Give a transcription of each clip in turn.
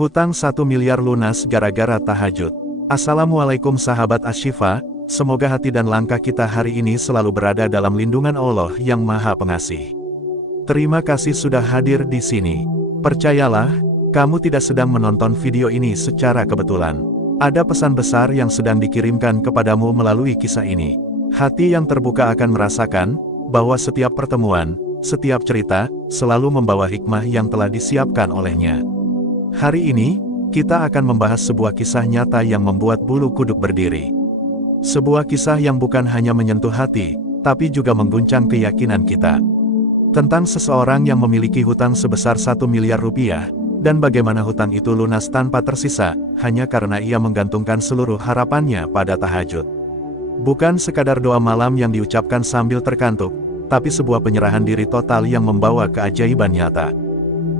Hutang 1 miliar lunas gara-gara tahajud. Assalamualaikum sahabat Ashifa, semoga hati dan langkah kita hari ini selalu berada dalam lindungan Allah yang Maha Pengasih. Terima kasih sudah hadir di sini. Percayalah, kamu tidak sedang menonton video ini secara kebetulan. Ada pesan besar yang sedang dikirimkan kepadamu melalui kisah ini. Hati yang terbuka akan merasakan bahwa setiap pertemuan, setiap cerita, selalu membawa hikmah yang telah disiapkan olehnya. Hari ini, kita akan membahas sebuah kisah nyata yang membuat bulu kuduk berdiri. Sebuah kisah yang bukan hanya menyentuh hati, tapi juga mengguncang keyakinan kita. Tentang seseorang yang memiliki hutang sebesar 1 miliar rupiah, dan bagaimana hutang itu lunas tanpa tersisa, hanya karena ia menggantungkan seluruh harapannya pada tahajud. Bukan sekadar doa malam yang diucapkan sambil terkantuk, tapi sebuah penyerahan diri total yang membawa keajaiban nyata.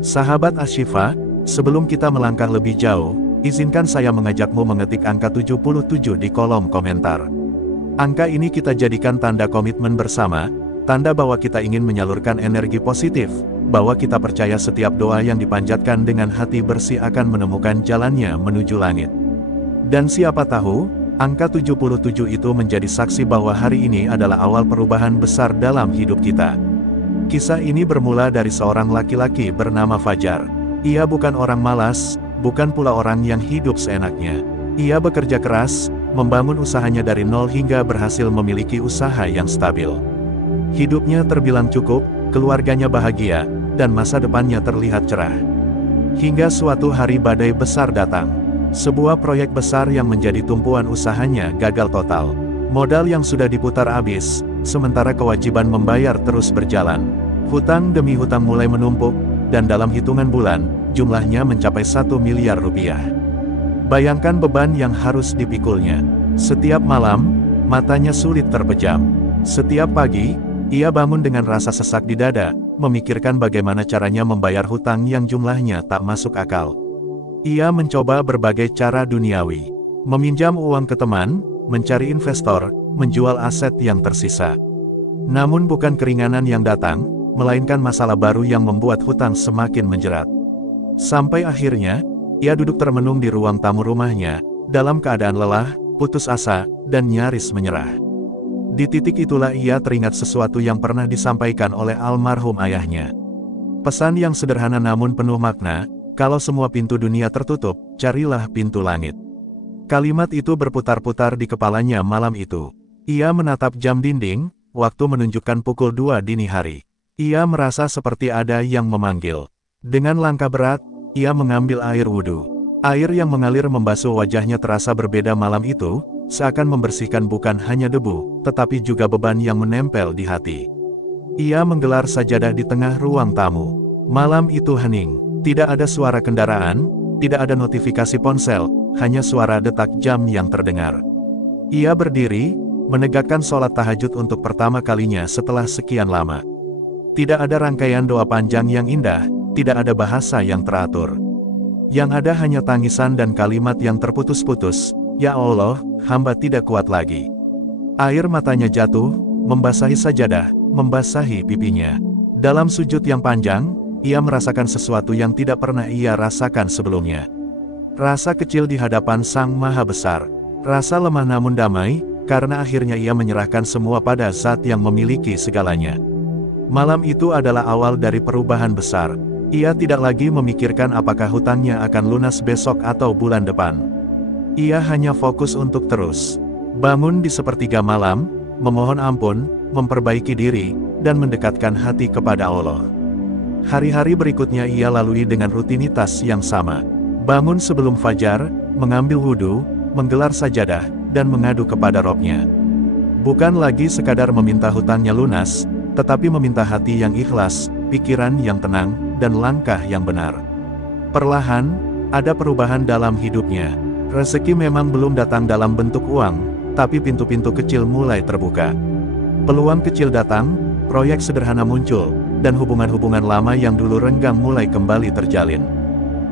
Sahabat Ashifa, sebelum kita melangkah lebih jauh, izinkan saya mengajakmu mengetik angka 77 di kolom komentar. Angka ini kita jadikan tanda komitmen bersama, tanda bahwa kita ingin menyalurkan energi positif, bahwa kita percaya setiap doa yang dipanjatkan dengan hati bersih akan menemukan jalannya menuju langit. Dan siapa tahu, angka 77 itu menjadi saksi bahwa hari ini adalah awal perubahan besar dalam hidup kita. Kisah ini bermula dari seorang laki-laki bernama Fajar. Ia bukan orang malas, bukan pula orang yang hidup seenaknya. Ia bekerja keras, membangun usahanya dari nol hingga berhasil memiliki usaha yang stabil. Hidupnya terbilang cukup, keluarganya bahagia, dan masa depannya terlihat cerah. Hingga suatu hari badai besar datang. Sebuah proyek besar yang menjadi tumpuan usahanya gagal total. Modal yang sudah diputar habis, sementara kewajiban membayar terus berjalan. Hutang demi hutang mulai menumpuk, dan dalam hitungan bulan, jumlahnya mencapai 1 miliar rupiah. Bayangkan beban yang harus dipikulnya. Setiap malam, matanya sulit terpejam. Setiap pagi, ia bangun dengan rasa sesak di dada, memikirkan bagaimana caranya membayar hutang yang jumlahnya tak masuk akal. Ia mencoba berbagai cara duniawi. Meminjam uang ke teman, mencari investor, menjual aset yang tersisa. Namun bukan keringanan yang datang, melainkan masalah baru yang membuat hutang semakin menjerat. Sampai akhirnya, ia duduk termenung di ruang tamu rumahnya, dalam keadaan lelah, putus asa, dan nyaris menyerah. Di titik itulah ia teringat sesuatu yang pernah disampaikan oleh almarhum ayahnya. Pesan yang sederhana namun penuh makna, kalau semua pintu dunia tertutup, carilah pintu langit. Kalimat itu berputar-putar di kepalanya malam itu. Ia menatap jam dinding, waktu menunjukkan pukul 2 dini hari. Ia merasa seperti ada yang memanggil. Dengan langkah berat, ia mengambil air wudhu. Air yang mengalir membasuh wajahnya terasa berbeda malam itu, seakan membersihkan bukan hanya debu, tetapi juga beban yang menempel di hati. Ia menggelar sajadah di tengah ruang tamu. Malam itu hening, tidak ada suara kendaraan, tidak ada notifikasi ponsel, hanya suara detak jam yang terdengar. Ia berdiri, menegakkan sholat tahajud untuk pertama kalinya setelah sekian lama. Tidak ada rangkaian doa panjang yang indah, tidak ada bahasa yang teratur. Yang ada hanya tangisan dan kalimat yang terputus-putus. Ya Allah, hamba tidak kuat lagi. Air matanya jatuh, membasahi sajadah, membasahi pipinya. Dalam sujud yang panjang, ia merasakan sesuatu yang tidak pernah ia rasakan sebelumnya. Rasa kecil di hadapan Sang Maha Besar. Rasa lemah namun damai, karena akhirnya ia menyerahkan semua pada Zat yang memiliki segalanya. Malam itu adalah awal dari perubahan besar. Ia tidak lagi memikirkan apakah hutangnya akan lunas besok atau bulan depan. Ia hanya fokus untuk terus bangun di sepertiga malam, memohon ampun, memperbaiki diri, dan mendekatkan hati kepada Allah. Hari-hari berikutnya ia lalui dengan rutinitas yang sama. Bangun sebelum fajar, mengambil wudhu, menggelar sajadah, dan mengadu kepada Robnya. Bukan lagi sekadar meminta hutangnya lunas, tetapi meminta hati yang ikhlas, pikiran yang tenang, dan langkah yang benar. Perlahan, ada perubahan dalam hidupnya. Rezeki memang belum datang dalam bentuk uang, tapi pintu-pintu kecil mulai terbuka. Peluang kecil datang, proyek sederhana muncul, dan hubungan-hubungan lama yang dulu renggang mulai kembali terjalin.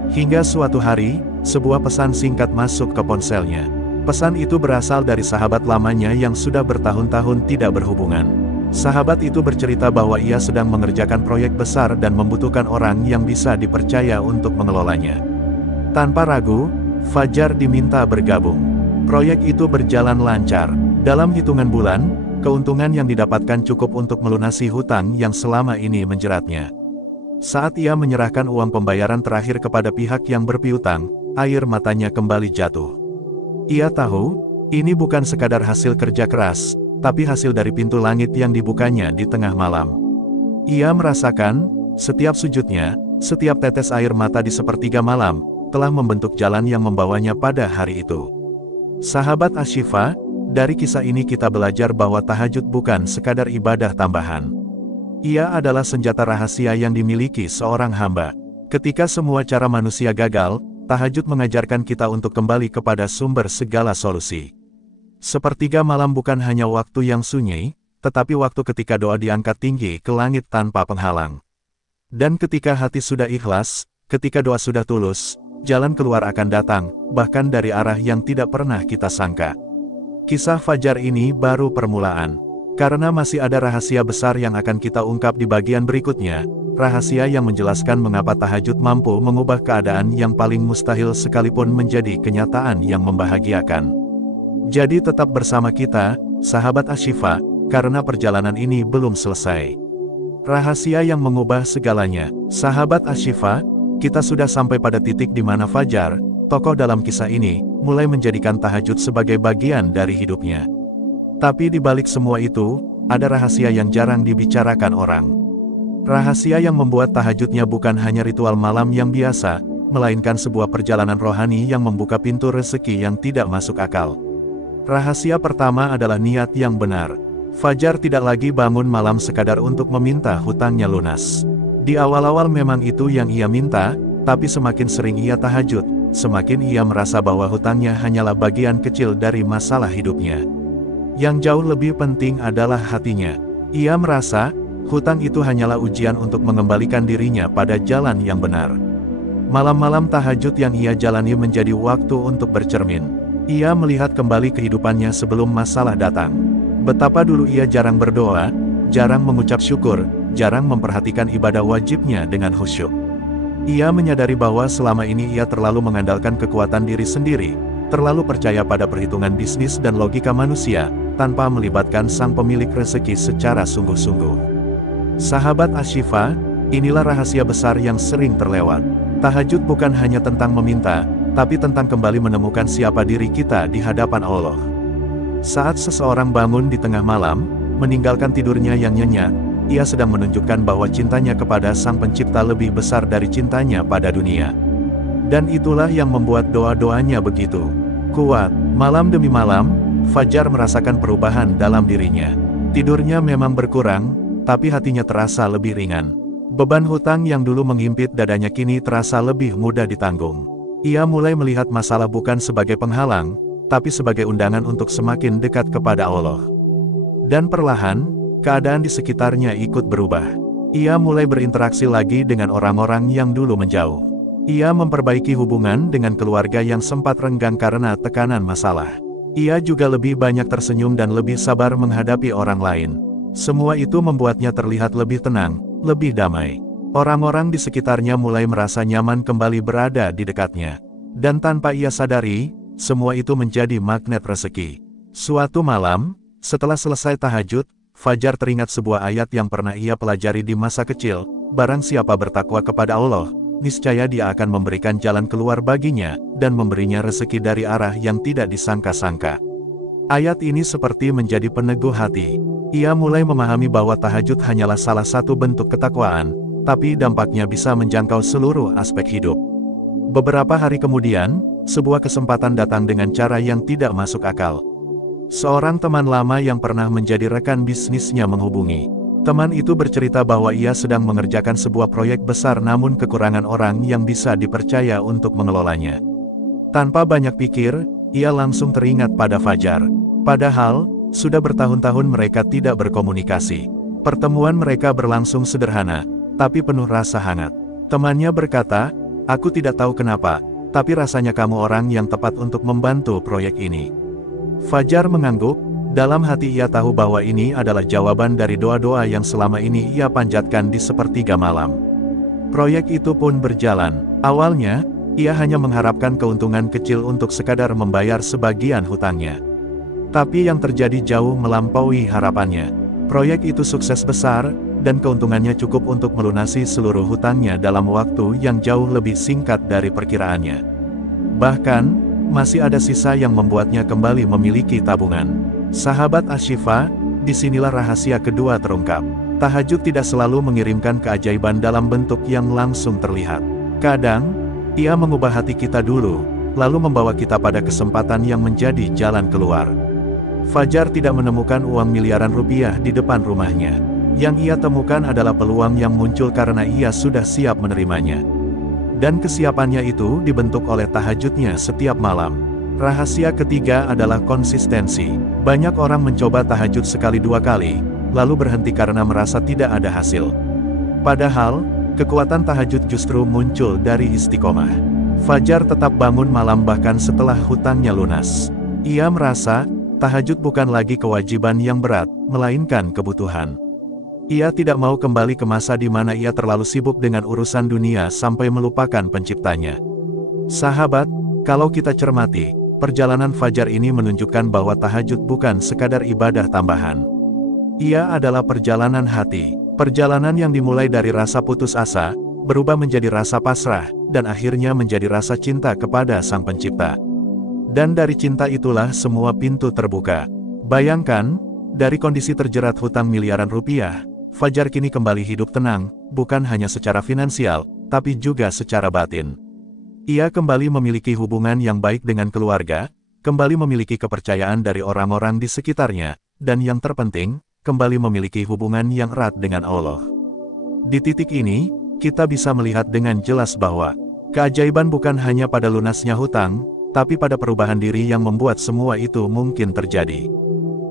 Hingga suatu hari, sebuah pesan singkat masuk ke ponselnya. Pesan itu berasal dari sahabat lamanya yang sudah bertahun-tahun tidak berhubungan. Sahabat itu bercerita bahwa ia sedang mengerjakan proyek besar dan membutuhkan orang yang bisa dipercaya untuk mengelolanya. Tanpa ragu, Fajar diminta bergabung. Proyek itu berjalan lancar. Dalam hitungan bulan, keuntungan yang didapatkan cukup untuk melunasi hutang yang selama ini menjeratnya. Saat ia menyerahkan uang pembayaran terakhir kepada pihak yang berpiutang, air matanya kembali jatuh. Ia tahu, ini bukan sekadar hasil kerja keras, tapi hasil dari pintu langit yang dibukanya di tengah malam. Ia merasakan, setiap sujudnya, setiap tetes air mata di sepertiga malam, telah membentuk jalan yang membawanya pada hari itu. Sahabat Ashifa, dari kisah ini kita belajar bahwa tahajud bukan sekadar ibadah tambahan. Ia adalah senjata rahasia yang dimiliki seorang hamba. Ketika semua cara manusia gagal, tahajud mengajarkan kita untuk kembali kepada sumber segala solusi. Sepertiga malam bukan hanya waktu yang sunyi, tetapi waktu ketika doa diangkat tinggi ke langit tanpa penghalang. Dan ketika hati sudah ikhlas, ketika doa sudah tulus, jalan keluar akan datang, bahkan dari arah yang tidak pernah kita sangka. Kisah Fajar ini baru permulaan. Karena masih ada rahasia besar yang akan kita ungkap di bagian berikutnya, rahasia yang menjelaskan mengapa tahajud mampu mengubah keadaan yang paling mustahil sekalipun menjadi kenyataan yang membahagiakan. Jadi tetap bersama kita, sahabat Ashifa, karena perjalanan ini belum selesai. Rahasia yang mengubah segalanya. Sahabat Ashifa, kita sudah sampai pada titik di mana Fajar, tokoh dalam kisah ini, mulai menjadikan tahajud sebagai bagian dari hidupnya. Tapi di balik semua itu, ada rahasia yang jarang dibicarakan orang. Rahasia yang membuat tahajudnya bukan hanya ritual malam yang biasa, melainkan sebuah perjalanan rohani yang membuka pintu rezeki yang tidak masuk akal. Rahasia pertama adalah niat yang benar. Fajar tidak lagi bangun malam sekadar untuk meminta hutangnya lunas. Di awal-awal memang itu yang ia minta, tapi semakin sering ia tahajud, semakin ia merasa bahwa hutangnya hanyalah bagian kecil dari masalah hidupnya. Yang jauh lebih penting adalah hatinya. Ia merasa, hutang itu hanyalah ujian untuk mengembalikan dirinya pada jalan yang benar. Malam-malam tahajud yang ia jalani menjadi waktu untuk bercermin. Ia melihat kembali kehidupannya sebelum masalah datang. Betapa dulu ia jarang berdoa, jarang mengucap syukur, jarang memperhatikan ibadah wajibnya dengan khusyuk. Ia menyadari bahwa selama ini ia terlalu mengandalkan kekuatan diri sendiri, terlalu percaya pada perhitungan bisnis dan logika manusia, tanpa melibatkan sang pemilik rezeki secara sungguh-sungguh. Sahabat Ashifa, inilah rahasia besar yang sering terlewat. Tahajud bukan hanya tentang meminta, tapi tentang kembali menemukan siapa diri kita di hadapan Allah. Saat seseorang bangun di tengah malam, meninggalkan tidurnya yang nyenyak, ia sedang menunjukkan bahwa cintanya kepada Sang Pencipta lebih besar dari cintanya pada dunia. Dan itulah yang membuat doa-doanya begitu kuat. Malam demi malam, Fajar merasakan perubahan dalam dirinya. Tidurnya memang berkurang, tapi hatinya terasa lebih ringan. Beban hutang yang dulu menghimpit dadanya kini terasa lebih mudah ditanggung. Ia mulai melihat masalah bukan sebagai penghalang, tapi sebagai undangan untuk semakin dekat kepada Allah. Dan perlahan, keadaan di sekitarnya ikut berubah. Ia mulai berinteraksi lagi dengan orang-orang yang dulu menjauh. Ia memperbaiki hubungan dengan keluarga yang sempat renggang karena tekanan masalah. Ia juga lebih banyak tersenyum dan lebih sabar menghadapi orang lain. Semua itu membuatnya terlihat lebih tenang, lebih damai. Orang-orang di sekitarnya mulai merasa nyaman kembali berada di dekatnya. Dan tanpa ia sadari, semua itu menjadi magnet rezeki. Suatu malam, setelah selesai tahajud, Fajar teringat sebuah ayat yang pernah ia pelajari di masa kecil, barang siapa bertakwa kepada Allah, niscaya Dia akan memberikan jalan keluar baginya, dan memberinya rezeki dari arah yang tidak disangka-sangka. Ayat ini seperti menjadi peneguh hati. Ia mulai memahami bahwa tahajud hanyalah salah satu bentuk ketakwaan, tapi dampaknya bisa menjangkau seluruh aspek hidup. Beberapa hari kemudian, sebuah kesempatan datang dengan cara yang tidak masuk akal. Seorang teman lama yang pernah menjadi rekan bisnisnya menghubungi. Teman itu bercerita bahwa ia sedang mengerjakan sebuah proyek besar namun kekurangan orang yang bisa dipercaya untuk mengelolanya. Tanpa banyak pikir, ia langsung teringat pada Fajar. Padahal, sudah bertahun-tahun mereka tidak berkomunikasi. Pertemuan mereka berlangsung sederhana, tapi penuh rasa hangat. Temannya berkata, "Aku tidak tahu kenapa, tapi rasanya kamu orang yang tepat untuk membantu proyek ini." Fajar mengangguk, dalam hati ia tahu bahwa ini adalah jawaban dari doa-doa yang selama ini ia panjatkan di sepertiga malam. Proyek itu pun berjalan. Awalnya, Ia hanya mengharapkan keuntungan kecil untuk sekadar membayar sebagian hutangnya. Tapi yang terjadi jauh melampaui harapannya. Proyek itu sukses besar, dan keuntungannya cukup untuk melunasi seluruh hutangnya dalam waktu yang jauh lebih singkat dari perkiraannya. Bahkan, masih ada sisa yang membuatnya kembali memiliki tabungan. Sahabat Ashifa, disinilah rahasia kedua terungkap. Tahajud tidak selalu mengirimkan keajaiban dalam bentuk yang langsung terlihat. Kadang, ia mengubah hati kita dulu, lalu membawa kita pada kesempatan yang menjadi jalan keluar. Fajar tidak menemukan uang miliaran rupiah di depan rumahnya. Yang ia temukan adalah peluang yang muncul karena ia sudah siap menerimanya. Dan kesiapannya itu dibentuk oleh tahajudnya setiap malam. Rahasia ketiga adalah konsistensi. Banyak orang mencoba tahajud sekali dua kali, lalu berhenti karena merasa tidak ada hasil. Padahal, kekuatan tahajud justru muncul dari istiqomah. Fajar tetap bangun malam bahkan setelah hutangnya lunas. Ia merasa, tahajud bukan lagi kewajiban yang berat, melainkan kebutuhan. Ia tidak mau kembali ke masa di mana ia terlalu sibuk dengan urusan dunia sampai melupakan penciptanya. Sahabat, kalau kita cermati, perjalanan Fajar ini menunjukkan bahwa tahajud bukan sekadar ibadah tambahan. Ia adalah perjalanan hati, perjalanan yang dimulai dari rasa putus asa, berubah menjadi rasa pasrah, dan akhirnya menjadi rasa cinta kepada Sang Pencipta. Dan dari cinta itulah semua pintu terbuka. Bayangkan, dari kondisi terjerat hutang miliaran rupiah, Fajar kini kembali hidup tenang, bukan hanya secara finansial, tapi juga secara batin. Ia kembali memiliki hubungan yang baik dengan keluarga, kembali memiliki kepercayaan dari orang-orang di sekitarnya, dan yang terpenting, kembali memiliki hubungan yang erat dengan Allah. Di titik ini, kita bisa melihat dengan jelas bahwa keajaiban bukan hanya pada lunasnya hutang, tapi pada perubahan diri yang membuat semua itu mungkin terjadi.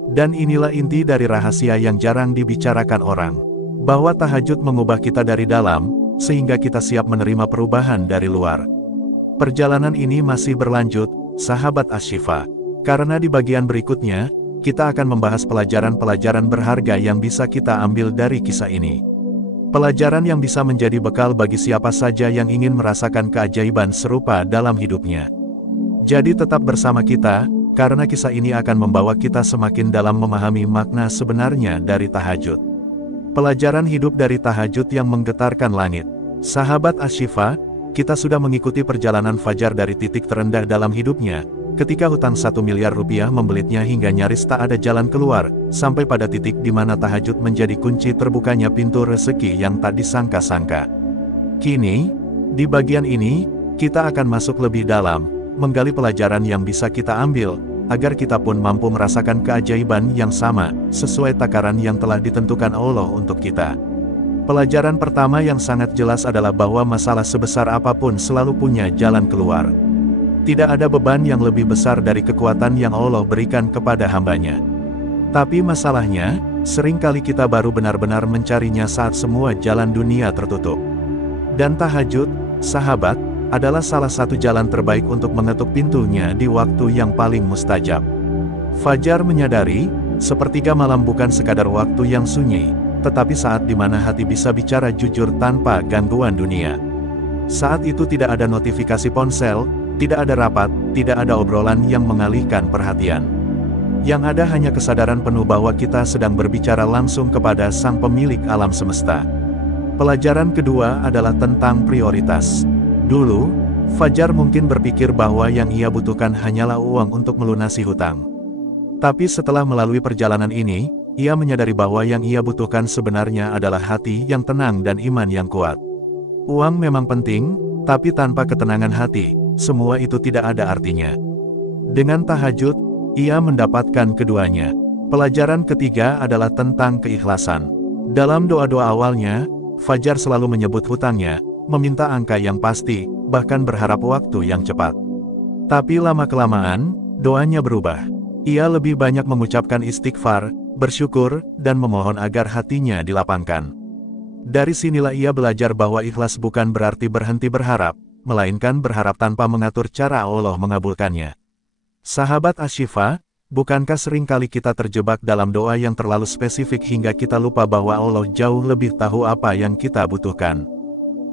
Dan inilah inti dari rahasia yang jarang dibicarakan orang, bahwa tahajud mengubah kita dari dalam, sehingga kita siap menerima perubahan dari luar. Perjalanan ini masih berlanjut, sahabat Ashifa, karena di bagian berikutnya, kita akan membahas pelajaran-pelajaran berharga yang bisa kita ambil dari kisah ini. Pelajaran yang bisa menjadi bekal bagi siapa saja yang ingin merasakan keajaiban serupa dalam hidupnya. Jadi tetap bersama kita, karena kisah ini akan membawa kita semakin dalam memahami makna sebenarnya dari tahajud. Pelajaran hidup dari tahajud yang menggetarkan langit. Sahabat Ashifa, kita sudah mengikuti perjalanan Fajar dari titik terendah dalam hidupnya, ketika hutang 1 miliar rupiah membelitnya hingga nyaris tak ada jalan keluar, sampai pada titik di mana tahajud menjadi kunci terbukanya pintu rezeki yang tak disangka-sangka. Kini, di bagian ini, kita akan masuk lebih dalam, menggali pelajaran yang bisa kita ambil, agar kita pun mampu merasakan keajaiban yang sama, sesuai takaran yang telah ditentukan Allah untuk kita. Pelajaran pertama yang sangat jelas adalah bahwa masalah sebesar apapun selalu punya jalan keluar. Tidak ada beban yang lebih besar dari kekuatan yang Allah berikan kepada hambanya. Tapi masalahnya, seringkali kita baru benar-benar mencarinya saat semua jalan dunia tertutup. Dan tahajud, sahabat, adalah salah satu jalan terbaik untuk mengetuk pintunya di waktu yang paling mustajab. Fajar menyadari, sepertiga malam bukan sekadar waktu yang sunyi, tetapi saat di mana hati bisa bicara jujur tanpa gangguan dunia. Saat itu tidak ada notifikasi ponsel, tidak ada rapat, tidak ada obrolan yang mengalihkan perhatian. Yang ada hanya kesadaran penuh bahwa kita sedang berbicara langsung kepada Sang Pemilik alam semesta. Pelajaran kedua adalah tentang prioritas. Dulu, Fajar mungkin berpikir bahwa yang ia butuhkan hanyalah uang untuk melunasi hutang. Tapi setelah melalui perjalanan ini, ia menyadari bahwa yang ia butuhkan sebenarnya adalah hati yang tenang dan iman yang kuat. Uang memang penting, tapi tanpa ketenangan hati, semua itu tidak ada artinya. Dengan tahajud, ia mendapatkan keduanya. Pelajaran ketiga adalah tentang keikhlasan. Dalam doa-doa awalnya, Fajar selalu menyebut hutangnya, meminta angka yang pasti, bahkan berharap waktu yang cepat. Tapi lama-kelamaan, doanya berubah. Ia lebih banyak mengucapkan istighfar, bersyukur, dan memohon agar hatinya dilapangkan. Dari sinilah ia belajar bahwa ikhlas bukan berarti berhenti berharap, melainkan berharap tanpa mengatur cara Allah mengabulkannya. Sahabat Ashifa, bukankah seringkali kita terjebak dalam doa yang terlalu spesifik hingga kita lupa bahwa Allah jauh lebih tahu apa yang kita butuhkan?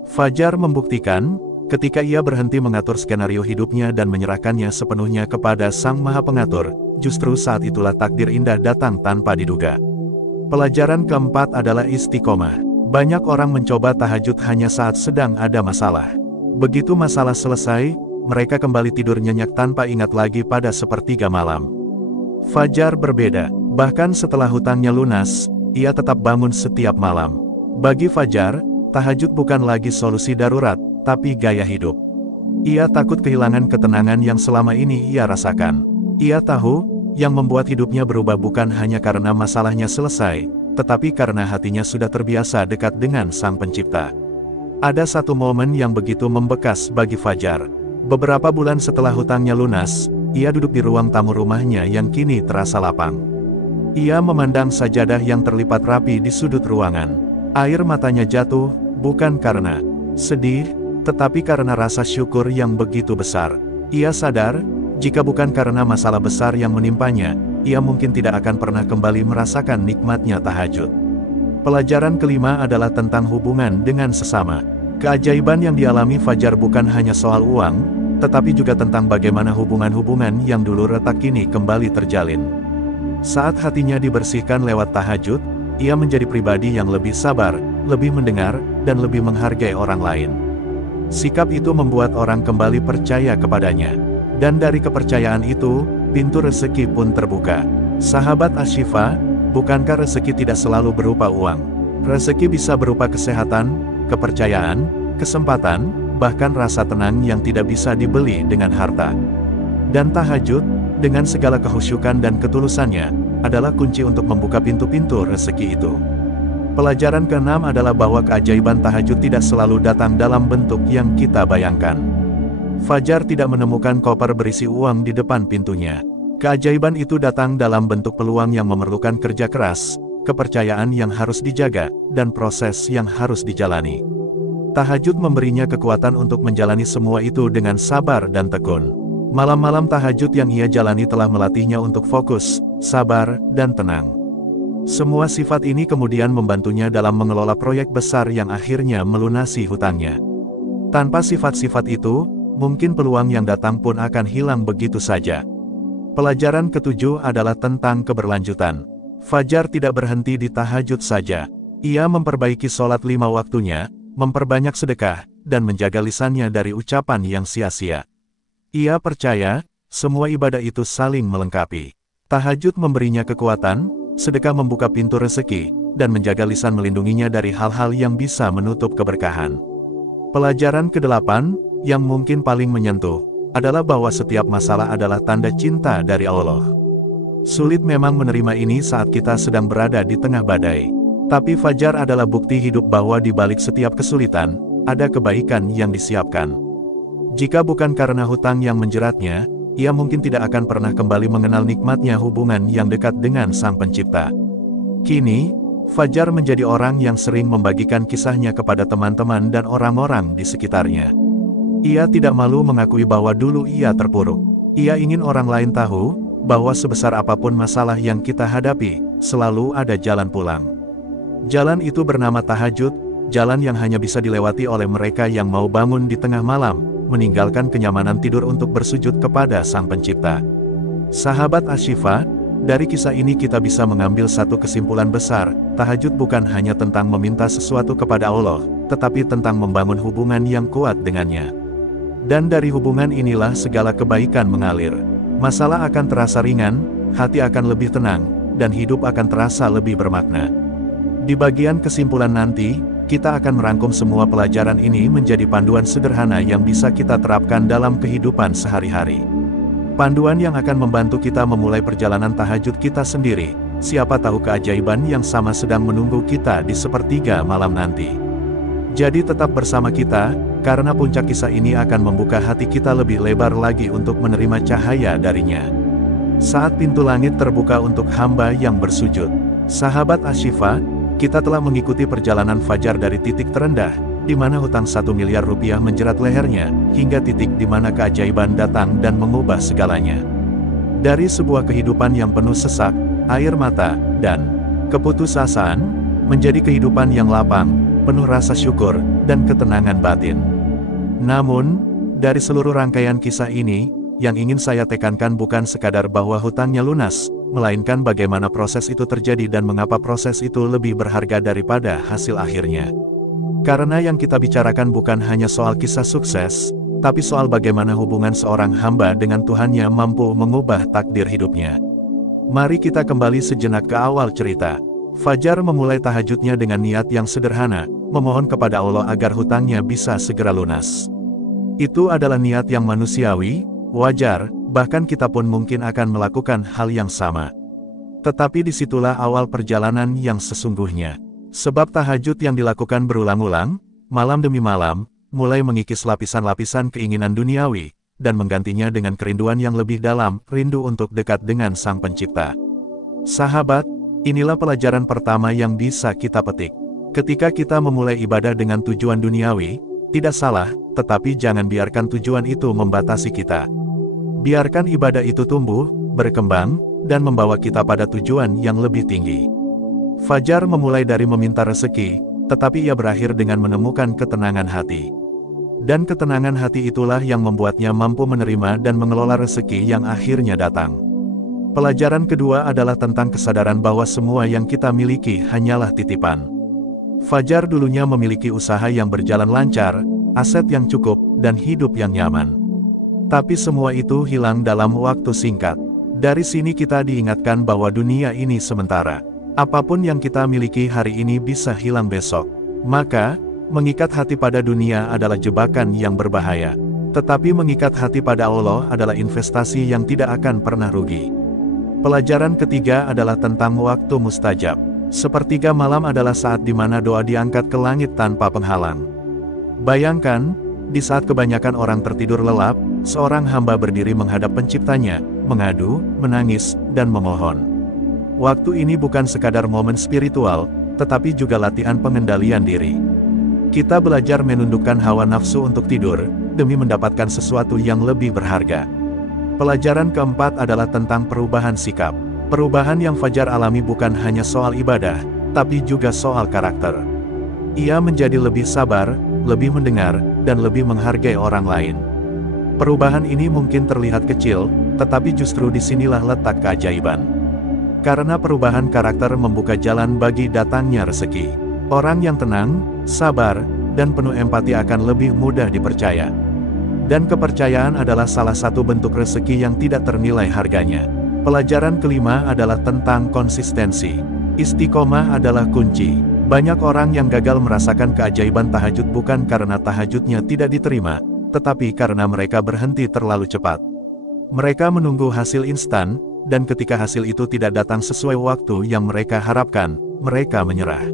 Fajar membuktikan, Ketika ia berhenti mengatur skenario hidupnya dan menyerahkannya sepenuhnya kepada Sang Maha Pengatur, justru saat itulah takdir indah datang tanpa diduga. Pelajaran keempat adalah istiqomah. Banyak orang mencoba tahajud hanya saat sedang ada masalah. Begitu masalah selesai, mereka kembali tidur nyenyak tanpa ingat lagi pada sepertiga malam. Fajar berbeda, bahkan setelah hutangnya lunas, ia tetap bangun setiap malam. Bagi Fajar, tahajud bukan lagi solusi darurat, tapi gaya hidup. Ia takut kehilangan ketenangan yang selama ini ia rasakan. Ia tahu, yang membuat hidupnya berubah bukan hanya karena masalahnya selesai, tetapi karena hatinya sudah terbiasa dekat dengan Sang Pencipta. Ada satu momen yang begitu membekas bagi Fajar. Beberapa bulan setelah hutangnya lunas, ia duduk di ruang tamu rumahnya yang kini terasa lapang. Ia memandang sajadah yang terlipat rapi di sudut ruangan. Air matanya jatuh, bukan karena sedih, tetapi karena rasa syukur yang begitu besar. Ia sadar, jika bukan karena masalah besar yang menimpanya, ia mungkin tidak akan pernah kembali merasakan nikmatnya tahajud. Pelajaran kelima adalah tentang hubungan dengan sesama. Keajaiban yang dialami Fajar bukan hanya soal uang, tetapi juga tentang bagaimana hubungan-hubungan yang dulu retak kini kembali terjalin. Saat hatinya dibersihkan lewat tahajud, ia menjadi pribadi yang lebih sabar, lebih mendengar, dan lebih menghargai orang lain. Sikap itu membuat orang kembali percaya kepadanya. Dan dari kepercayaan itu, pintu rezeki pun terbuka. Sahabat Ashifa, bukankah rezeki tidak selalu berupa uang? Rezeki bisa berupa kesehatan, kepercayaan, kesempatan, bahkan rasa tenang yang tidak bisa dibeli dengan harta. Dan tahajud, dengan segala kehusyukan dan ketulusannya, adalah kunci untuk membuka pintu-pintu rezeki itu. Pelajaran keenam adalah bahwa keajaiban tahajud tidak selalu datang dalam bentuk yang kita bayangkan. Fajar tidak menemukan koper berisi uang di depan pintunya. Keajaiban itu datang dalam bentuk peluang yang memerlukan kerja keras, kepercayaan yang harus dijaga, dan proses yang harus dijalani. Tahajud memberinya kekuatan untuk menjalani semua itu dengan sabar dan tekun. Malam-malam tahajud yang ia jalani telah melatihnya untuk fokus, sabar, dan tenang. Semua sifat ini kemudian membantunya dalam mengelola proyek besar yang akhirnya melunasi hutangnya. Tanpa sifat-sifat itu, mungkin peluang yang datang pun akan hilang begitu saja. Pelajaran ketujuh adalah tentang keberlanjutan. Fajar tidak berhenti di tahajud saja. Ia memperbaiki sholat 5 waktunya, memperbanyak sedekah, dan menjaga lisannya dari ucapan yang sia-sia. Ia percaya, semua ibadah itu saling melengkapi. Tahajud memberinya kekuatan, sedekah membuka pintu rezeki, dan menjaga lisan melindunginya dari hal-hal yang bisa menutup keberkahan. Pelajaran ke-8, yang mungkin paling menyentuh, adalah bahwa setiap masalah adalah tanda cinta dari Allah. Sulit memang menerima ini saat kita sedang berada di tengah badai. Tapi Fajar adalah bukti hidup bahwa di balik setiap kesulitan, ada kebaikan yang disiapkan. Jika bukan karena hutang yang menjeratnya, ia mungkin tidak akan pernah kembali mengenal nikmatnya hubungan yang dekat dengan Sang Pencipta. Kini, Fajar menjadi orang yang sering membagikan kisahnya kepada teman-teman dan orang-orang di sekitarnya. Ia tidak malu mengakui bahwa dulu ia terpuruk. Ia ingin orang lain tahu, bahwa sebesar apapun masalah yang kita hadapi, selalu ada jalan pulang. Jalan itu bernama tahajud, jalan yang hanya bisa dilewati oleh mereka yang mau bangun di tengah malam, meninggalkan kenyamanan tidur untuk bersujud kepada Sang Pencipta. Sahabat Ashifa, dari kisah ini kita bisa mengambil satu kesimpulan besar, tahajud bukan hanya tentang meminta sesuatu kepada Allah, tetapi tentang membangun hubungan yang kuat dengannya. Dan dari hubungan inilah segala kebaikan mengalir. Masalah akan terasa ringan, hati akan lebih tenang, dan hidup akan terasa lebih bermakna. Di bagian kesimpulan nanti, kita akan merangkum semua pelajaran ini menjadi panduan sederhana yang bisa kita terapkan dalam kehidupan sehari-hari. Panduan yang akan membantu kita memulai perjalanan tahajud kita sendiri. Siapa tahu keajaiban yang sama sedang menunggu kita di sepertiga malam nanti. Jadi tetap bersama kita, karena puncak kisah ini akan membuka hati kita lebih lebar lagi untuk menerima cahaya darinya. Saat pintu langit terbuka untuk hamba yang bersujud. Sahabat Ashifa, kita telah mengikuti perjalanan Fajar dari titik terendah, di mana hutang 1 miliar rupiah menjerat lehernya, hingga titik di mana keajaiban datang dan mengubah segalanya. Dari sebuah kehidupan yang penuh sesak, air mata, dan keputusasaan, menjadi kehidupan yang lapang, penuh rasa syukur, dan ketenangan batin. Namun, dari seluruh rangkaian kisah ini, yang ingin saya tekankan bukan sekadar bahwa hutangnya lunas, melainkan bagaimana proses itu terjadi dan mengapa proses itu lebih berharga daripada hasil akhirnya. Karena yang kita bicarakan bukan hanya soal kisah sukses, tapi soal bagaimana hubungan seorang hamba dengan Tuhannya mampu mengubah takdir hidupnya. Mari kita kembali sejenak ke awal cerita. Fajar memulai tahajudnya dengan niat yang sederhana, memohon kepada Allah agar hutangnya bisa segera lunas. Itu adalah niat yang manusiawi, wajar, bahkan kita pun mungkin akan melakukan hal yang sama. Tetapi disitulah awal perjalanan yang sesungguhnya. Sebab tahajud yang dilakukan berulang-ulang, malam demi malam, mulai mengikis lapisan-lapisan keinginan duniawi, dan menggantinya dengan kerinduan yang lebih dalam, rindu untuk dekat dengan Sang Pencipta. Sahabat, inilah pelajaran pertama yang bisa kita petik. Ketika kita memulai ibadah dengan tujuan duniawi, tidak salah, tetapi jangan biarkan tujuan itu membatasi kita. Biarkan ibadah itu tumbuh, berkembang, dan membawa kita pada tujuan yang lebih tinggi. Fajar memulai dari meminta rezeki, tetapi ia berakhir dengan menemukan ketenangan hati. Dan ketenangan hati itulah yang membuatnya mampu menerima dan mengelola rezeki yang akhirnya datang. Pelajaran kedua adalah tentang kesadaran bahwa semua yang kita miliki hanyalah titipan. Fajar dulunya memiliki usaha yang berjalan lancar, aset yang cukup, dan hidup yang nyaman. Tapi semua itu hilang dalam waktu singkat. Dari sini kita diingatkan bahwa dunia ini sementara. Apapun yang kita miliki hari ini bisa hilang besok. Maka, mengikat hati pada dunia adalah jebakan yang berbahaya. Tetapi mengikat hati pada Allah adalah investasi yang tidak akan pernah rugi. Pelajaran ketiga adalah tentang waktu mustajab. Sepertiga malam adalah saat di mana doa diangkat ke langit tanpa penghalang. Bayangkan, di saat kebanyakan orang tertidur lelap, seorang hamba berdiri menghadap Penciptanya, mengadu, menangis, dan memohon. Waktu ini bukan sekadar momen spiritual, tetapi juga latihan pengendalian diri. Kita belajar menundukkan hawa nafsu untuk tidur, demi mendapatkan sesuatu yang lebih berharga. Pelajaran keempat adalah tentang perubahan sikap. Perubahan yang Fajar alami bukan hanya soal ibadah, tapi juga soal karakter. Ia menjadi lebih sabar, lebih mendengar, dan lebih menghargai orang lain. Perubahan ini mungkin terlihat kecil, tetapi justru disinilah letak keajaiban. Karena perubahan karakter membuka jalan bagi datangnya rezeki. Orang yang tenang, sabar, dan penuh empati akan lebih mudah dipercaya. Dan kepercayaan adalah salah satu bentuk rezeki yang tidak ternilai harganya. Pelajaran kelima adalah tentang konsistensi. Istiqomah adalah kunci. Banyak orang yang gagal merasakan keajaiban tahajud bukan karena tahajudnya tidak diterima, tetapi karena mereka berhenti terlalu cepat. Mereka menunggu hasil instan, dan ketika hasil itu tidak datang sesuai waktu yang mereka harapkan, mereka menyerah.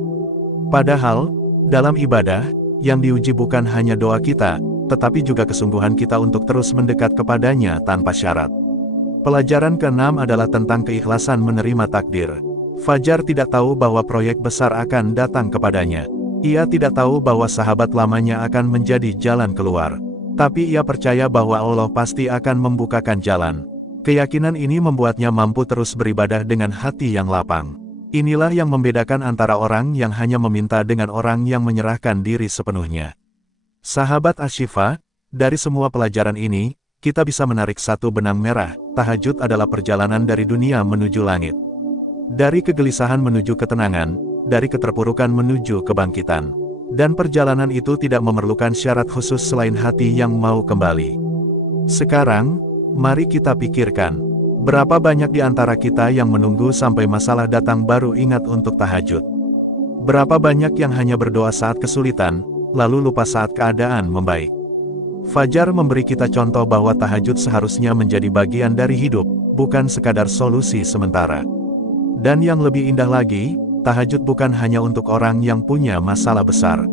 Padahal, dalam ibadah, yang diuji bukan hanya doa kita, tetapi juga kesungguhan kita untuk terus mendekat kepadanya tanpa syarat. Pelajaran keenam adalah tentang keikhlasan menerima takdir. Fajar tidak tahu bahwa proyek besar akan datang kepadanya. Ia tidak tahu bahwa sahabat lamanya akan menjadi jalan keluar. Tapi ia percaya bahwa Allah pasti akan membukakan jalan. Keyakinan ini membuatnya mampu terus beribadah dengan hati yang lapang. Inilah yang membedakan antara orang yang hanya meminta dengan orang yang menyerahkan diri sepenuhnya. Sahabat Asy-Syifa, dari semua pelajaran ini, kita bisa menarik satu benang merah. Tahajud adalah perjalanan dari dunia menuju langit. Dari kegelisahan menuju ketenangan, dari keterpurukan menuju kebangkitan. Dan perjalanan itu tidak memerlukan syarat khusus selain hati yang mau kembali. Sekarang, mari kita pikirkan, berapa banyak di antara kita yang menunggu sampai masalah datang baru ingat untuk tahajud? Berapa banyak yang hanya berdoa saat kesulitan, lalu lupa saat keadaan membaik? Fajar memberi kita contoh bahwa tahajud seharusnya menjadi bagian dari hidup, bukan sekadar solusi sementara. Dan yang lebih indah lagi, tahajud bukan hanya untuk orang yang punya masalah besar.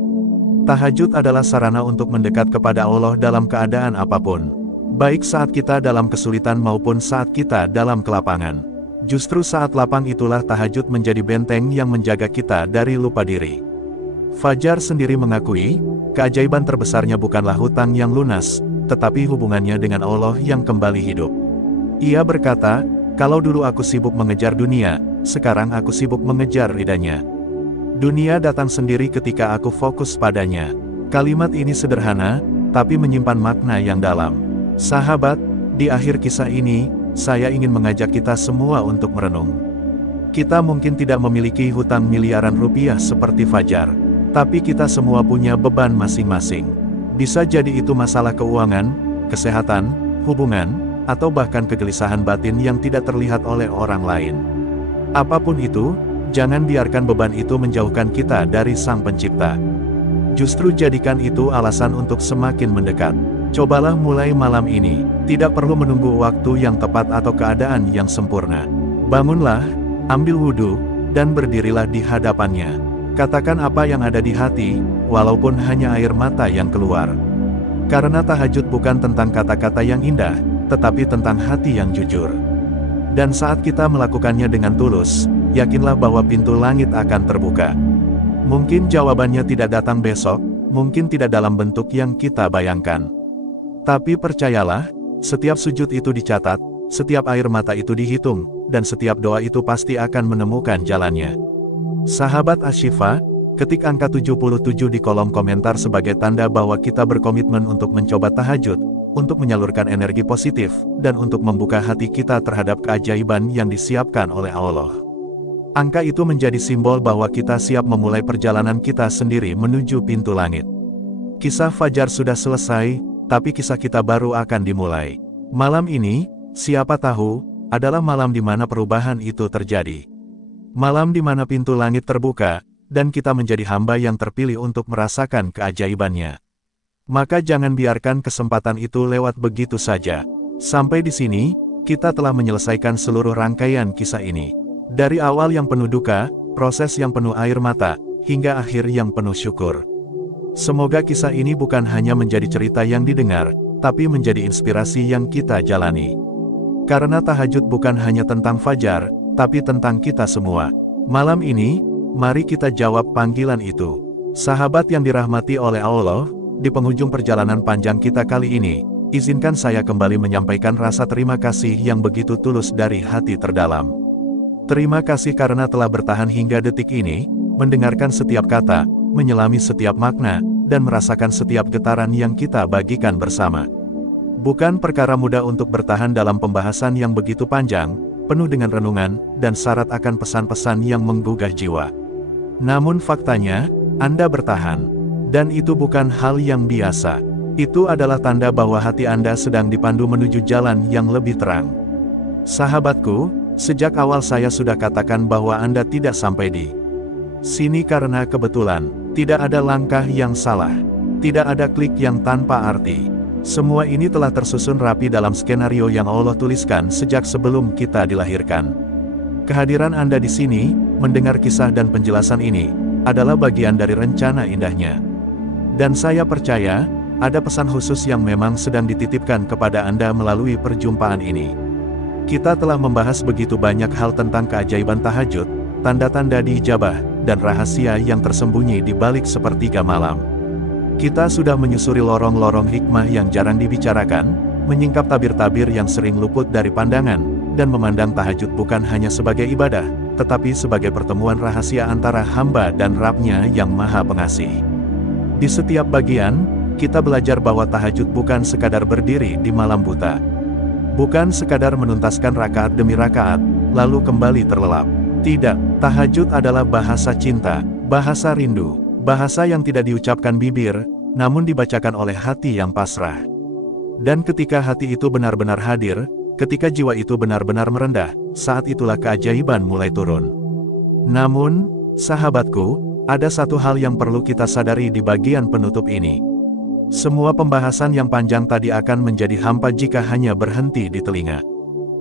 Tahajud adalah sarana untuk mendekat kepada Allah dalam keadaan apapun. Baik saat kita dalam kesulitan maupun saat kita dalam kelapangan. Justru saat lapang itulah tahajud menjadi benteng yang menjaga kita dari lupa diri. Fajar sendiri mengakui, keajaiban terbesarnya bukanlah hutang yang lunas, tetapi hubungannya dengan Allah yang kembali hidup. Ia berkata, kalau dulu aku sibuk mengejar dunia, sekarang aku sibuk mengejar ridhanya. Dunia datang sendiri ketika aku fokus padanya. Kalimat ini sederhana, tapi menyimpan makna yang dalam. Sahabat, di akhir kisah ini, saya ingin mengajak kita semua untuk merenung. Kita mungkin tidak memiliki hutang miliaran rupiah seperti Fajar, tapi kita semua punya beban masing-masing. Bisa jadi itu masalah keuangan, kesehatan, hubungan, atau bahkan kegelisahan batin yang tidak terlihat oleh orang lain. Apapun itu, jangan biarkan beban itu menjauhkan kita dari Sang Pencipta. Justru jadikan itu alasan untuk semakin mendekat. Cobalah mulai malam ini, tidak perlu menunggu waktu yang tepat atau keadaan yang sempurna. Bangunlah, ambil wudhu, dan berdirilah di hadapannya. Katakan apa yang ada di hati, walaupun hanya air mata yang keluar. Karena tahajud bukan tentang kata-kata yang indah, tetapi tentang hati yang jujur. Dan saat kita melakukannya dengan tulus, yakinlah bahwa pintu langit akan terbuka. Mungkin jawabannya tidak datang besok, mungkin tidak dalam bentuk yang kita bayangkan. Tapi percayalah, setiap sujud itu dicatat, setiap air mata itu dihitung, dan setiap doa itu pasti akan menemukan jalannya. Sahabat Ashifa, ketik angka 77 di kolom komentar sebagai tanda bahwa kita berkomitmen untuk mencoba tahajud, untuk menyalurkan energi positif, dan untuk membuka hati kita terhadap keajaiban yang disiapkan oleh Allah. Angka itu menjadi simbol bahwa kita siap memulai perjalanan kita sendiri menuju pintu langit. Kisah Fajar sudah selesai, tapi kisah kita baru akan dimulai. Malam ini, siapa tahu, adalah malam di mana perubahan itu terjadi. Malam di mana pintu langit terbuka, dan kita menjadi hamba yang terpilih untuk merasakan keajaibannya. Maka jangan biarkan kesempatan itu lewat begitu saja. Sampai di sini, kita telah menyelesaikan seluruh rangkaian kisah ini. Dari awal yang penuh duka, proses yang penuh air mata, hingga akhir yang penuh syukur. Semoga kisah ini bukan hanya menjadi cerita yang didengar, tapi menjadi inspirasi yang kita jalani. Karena tahajud bukan hanya tentang Fajar, tapi tentang kita semua. Malam ini, mari kita jawab panggilan itu. Sahabat yang dirahmati oleh Allah, di penghujung perjalanan panjang kita kali ini, izinkan saya kembali menyampaikan rasa terima kasih yang begitu tulus dari hati terdalam. Terima kasih karena telah bertahan hingga detik ini, mendengarkan setiap kata, menyelami setiap makna, dan merasakan setiap getaran yang kita bagikan bersama. Bukan perkara mudah untuk bertahan dalam pembahasan yang begitu panjang, penuh dengan renungan, dan syarat akan pesan-pesan yang menggugah jiwa. Namun faktanya, Anda bertahan. Dan itu bukan hal yang biasa. Itu adalah tanda bahwa hati Anda sedang dipandu menuju jalan yang lebih terang. Sahabatku, sejak awal saya sudah katakan bahwa Anda tidak sampai di sini karena kebetulan. Tidak ada langkah yang salah. Tidak ada klik yang tanpa arti. Semua ini telah tersusun rapi dalam skenario yang Allah tuliskan sejak sebelum kita dilahirkan. Kehadiran Anda di sini, mendengar kisah dan penjelasan ini, adalah bagian dari rencana indahnya. Dan saya percaya, ada pesan khusus yang memang sedang dititipkan kepada Anda melalui perjumpaan ini. Kita telah membahas begitu banyak hal tentang keajaiban tahajud, tanda-tanda diijabah, dan rahasia yang tersembunyi di balik sepertiga malam. Kita sudah menyusuri lorong-lorong hikmah yang jarang dibicarakan, menyingkap tabir-tabir yang sering luput dari pandangan, dan memandang tahajud bukan hanya sebagai ibadah, tetapi sebagai pertemuan rahasia antara hamba dan Rabb-Nya yang Maha Pengasih. Di setiap bagian, kita belajar bahwa tahajud bukan sekadar berdiri di malam buta. Bukan sekadar menuntaskan rakaat demi rakaat, lalu kembali terlelap. Tidak, tahajud adalah bahasa cinta, bahasa rindu, bahasa yang tidak diucapkan bibir, namun dibacakan oleh hati yang pasrah. Dan ketika hati itu benar-benar hadir, ketika jiwa itu benar-benar merendah, saat itulah keajaiban mulai turun. Namun, sahabatku, ada satu hal yang perlu kita sadari di bagian penutup ini. Semua pembahasan yang panjang tadi akan menjadi hampa jika hanya berhenti di telinga.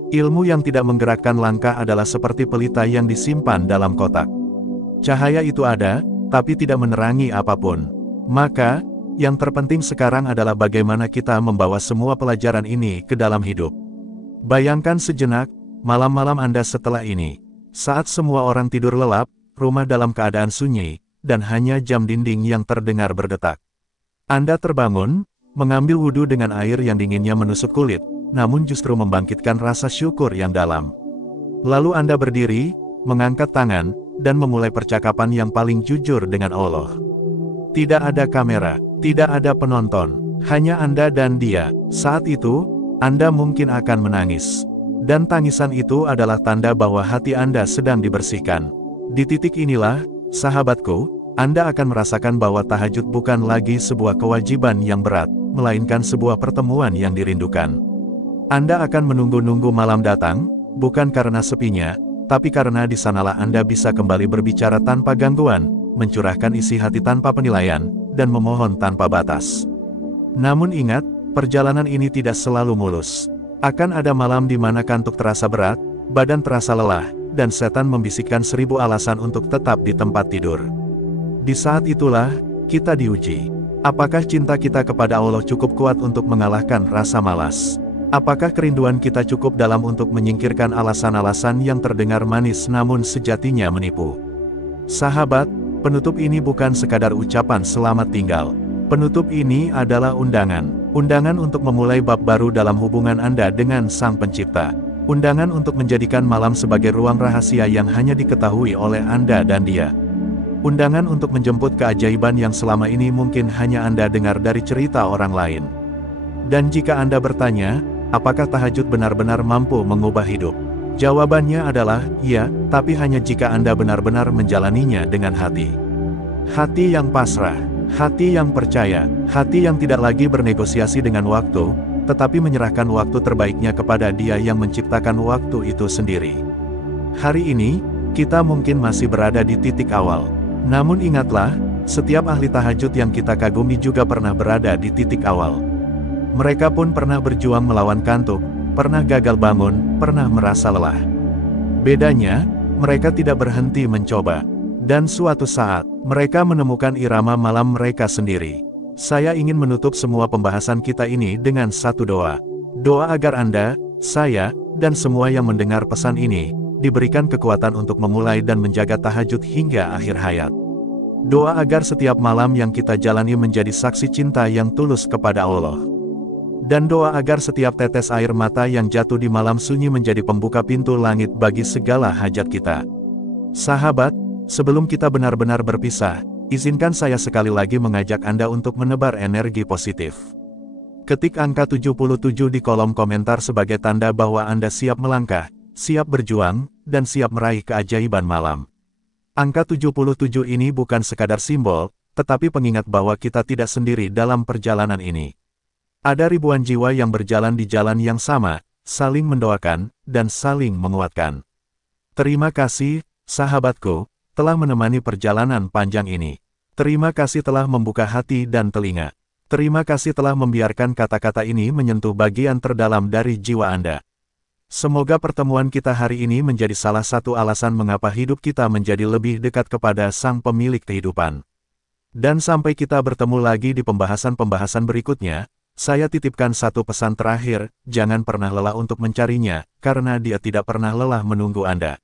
Ilmu yang tidak menggerakkan langkah adalah seperti pelita yang disimpan dalam kotak. Cahaya itu ada, tapi tidak menerangi apapun. Maka, yang terpenting sekarang adalah bagaimana kita membawa semua pelajaran ini ke dalam hidup. Bayangkan sejenak, malam-malam Anda setelah ini. Saat semua orang tidur lelap, rumah dalam keadaan sunyi, dan hanya jam dinding yang terdengar berdetak. Anda terbangun, mengambil wudhu dengan air yang dinginnya menusuk kulit, namun justru membangkitkan rasa syukur yang dalam. Lalu Anda berdiri, mengangkat tangan, dan memulai percakapan yang paling jujur dengan Allah. Tidak ada kamera, tidak ada penonton, Hanya Anda dan dia. Saat itu, Anda mungkin akan menangis. Dan tangisan itu adalah tanda bahwa hati Anda sedang dibersihkan. Di titik inilah, sahabatku, Anda akan merasakan bahwa tahajud bukan lagi sebuah kewajiban yang berat, melainkan sebuah pertemuan yang dirindukan. Anda akan menunggu-nunggu malam datang, bukan karena sepinya, tapi karena di sanalah Anda bisa kembali berbicara tanpa gangguan, mencurahkan isi hati tanpa penilaian, dan memohon tanpa batas. Namun ingat, perjalanan ini tidak selalu mulus. Akan ada malam di mana kantuk terasa berat, badan terasa lelah, dan setan membisikkan 1000 alasan untuk tetap di tempat tidur. Di saat itulah, kita diuji. Apakah cinta kita kepada Allah cukup kuat untuk mengalahkan rasa malas? Apakah kerinduan kita cukup dalam untuk menyingkirkan alasan-alasan yang terdengar manis namun sejatinya menipu? Sahabat, penutup ini bukan sekadar ucapan selamat tinggal. Penutup ini adalah undangan. Undangan untuk memulai bab baru dalam hubungan Anda dengan Sang Pencipta. Undangan untuk menjadikan malam sebagai ruang rahasia yang hanya diketahui oleh Anda dan Dia. Undangan untuk menjemput keajaiban yang selama ini mungkin hanya Anda dengar dari cerita orang lain. Dan jika Anda bertanya, apakah tahajud benar-benar mampu mengubah hidup? Jawabannya adalah, iya, tapi hanya jika Anda benar-benar menjalaninya dengan hati. Hati yang pasrah, hati yang percaya, hati yang tidak lagi bernegosiasi dengan waktu, tetapi menyerahkan waktu terbaiknya kepada Dia yang menciptakan waktu itu sendiri. Hari ini, kita mungkin masih berada di titik awal. Namun ingatlah, setiap ahli tahajud yang kita kagumi juga pernah berada di titik awal. Mereka pun pernah berjuang melawan kantuk, pernah gagal bangun, pernah merasa lelah. Bedanya, mereka tidak berhenti mencoba. Dan suatu saat, mereka menemukan irama malam mereka sendiri. Saya ingin menutup semua pembahasan kita ini dengan satu doa. Doa agar Anda, saya, dan semua yang mendengar pesan ini, diberikan kekuatan untuk memulai dan menjaga tahajud hingga akhir hayat. Doa agar setiap malam yang kita jalani menjadi saksi cinta yang tulus kepada Allah. Dan doa agar setiap tetes air mata yang jatuh di malam sunyi menjadi pembuka pintu langit bagi segala hajat kita. Sahabat, sebelum kita benar-benar berpisah, izinkan saya sekali lagi mengajak Anda untuk menebar energi positif. Ketik angka 77 di kolom komentar sebagai tanda bahwa Anda siap melangkah, siap berjuang, dan siap meraih keajaiban malam. Angka 77 ini bukan sekadar simbol, tetapi pengingat bahwa kita tidak sendiri dalam perjalanan ini. Ada ribuan jiwa yang berjalan di jalan yang sama, saling mendoakan, dan saling menguatkan. Terima kasih, sahabatku, telah menemani perjalanan panjang ini. Terima kasih telah membuka hati dan telinga. Terima kasih telah membiarkan kata-kata ini menyentuh bagian terdalam dari jiwa Anda. Semoga pertemuan kita hari ini menjadi salah satu alasan mengapa hidup kita menjadi lebih dekat kepada Sang Pemilik kehidupan. Dan sampai kita bertemu lagi di pembahasan-pembahasan berikutnya, saya titipkan satu pesan terakhir, jangan pernah lelah untuk mencarinya, karena Dia tidak pernah lelah menunggu Anda.